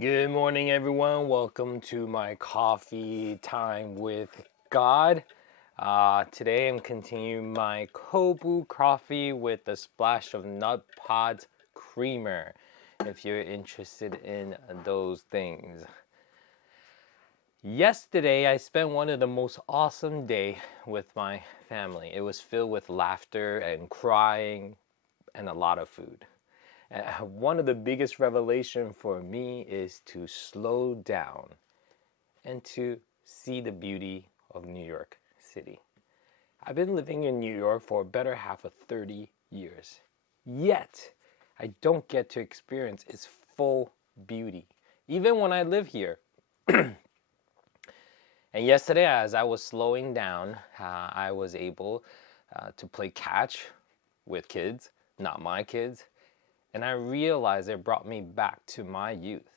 Good morning, everyone. Welcome to my coffee time with God. Today I'm continuing my Kobu coffee with a splash of nut pod creamer. If you're interested in those things. Yesterday I spent one of the most awesome day with my family. It was filled with laughter and crying and a lot of food. One of the biggest revelation for me is to slow down and to see the beauty of New York City. I've been living in New York for a better half of 30 years. Yet, I don't get to experience its full beauty, even when I live here. And yesterday, as I was slowing down, I was able to play catch with kids, not my kids. And I realized it brought me back to my youth.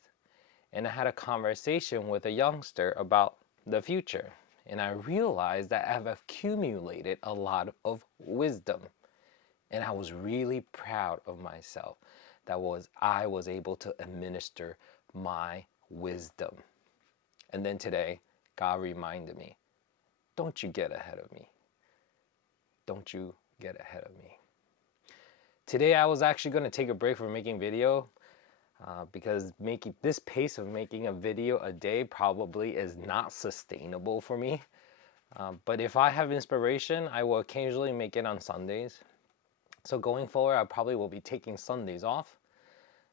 And I had a conversation with a youngster about the future. And I realized that I've accumulated a lot of wisdom. And I was really proud of myself that I was able to administer my wisdom. And then today, God reminded me, don't you get ahead of me. Don't you get ahead of me. Today I was actually going to take a break from making video because this pace of making a video a day probably is not sustainable for me. But if I have inspiration, I will occasionally make it on Sundays. So going forward, I probably will be taking Sundays off.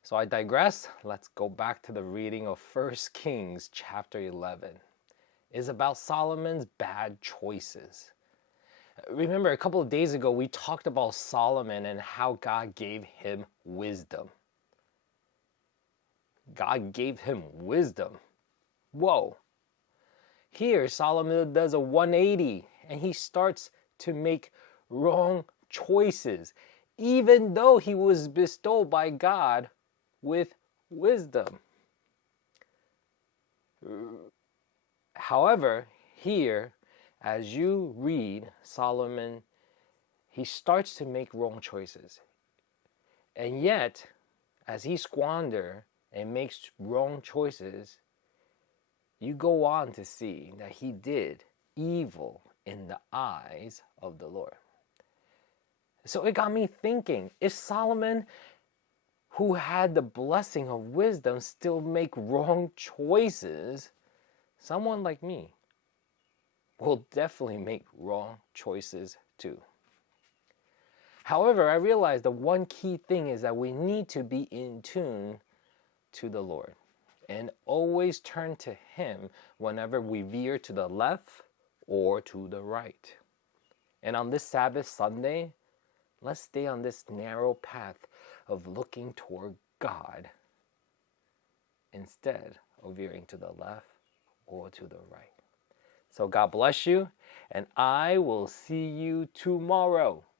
So I digress. Let's go back to the reading of 1 Kings chapter 11. It's about Solomon's bad choices. Remember, a couple of days ago, we talked about Solomon and how God gave him wisdom. God gave him wisdom. Whoa. Here, Solomon does a 180 and he starts to make wrong choices, even though he was bestowed by God with wisdom. However, here, as you read Solomon, he starts to make wrong choices. And yet, as he squanders and makes wrong choices, you go on to see that he did evil in the eyes of the Lord. So it got me thinking, if Solomon, who had the blessing of wisdom, still make wrong choices, someone like me will definitely make wrong choices too. However, I realized the one key thing is that we need to be in tune to the Lord and always turn to Him whenever we veer to the left or to the right. And on this Sabbath Sunday, let's stay on this narrow path of looking toward God instead of veering to the left or to the right. So God bless you, and I will see you tomorrow.